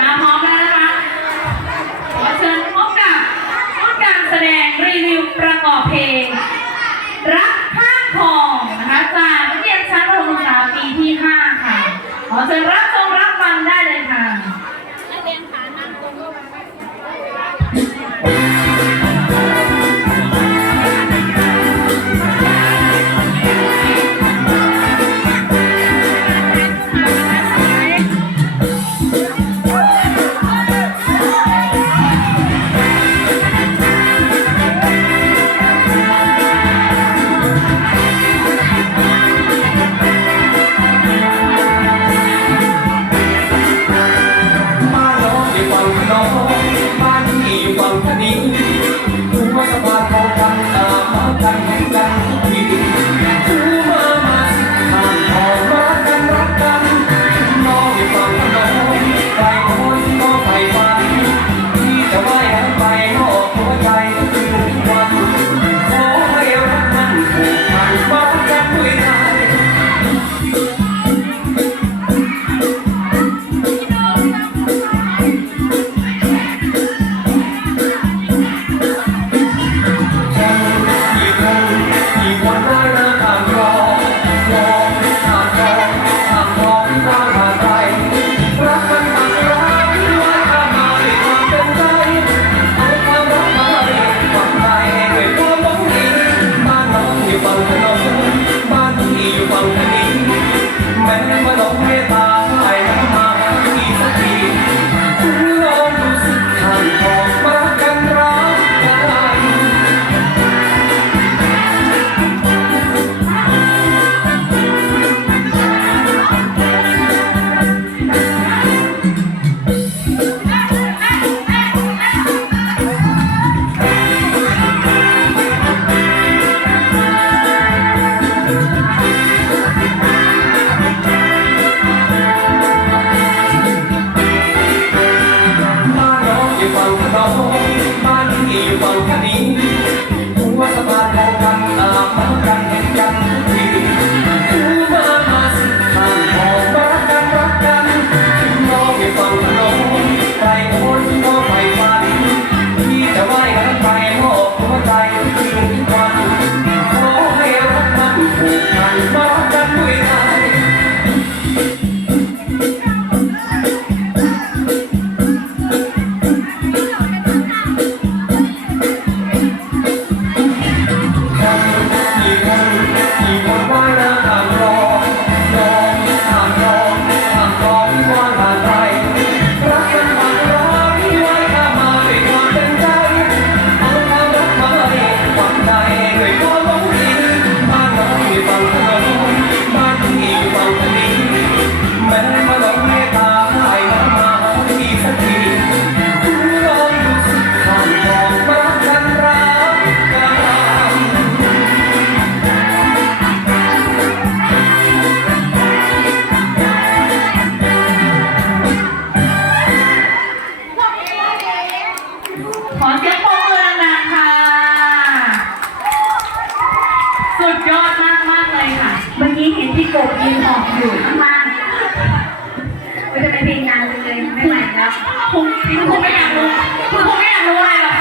น้าพอมแล้วนะคะขอเชิญพบกับผู้การแสดงรีวิวประกอบเพลง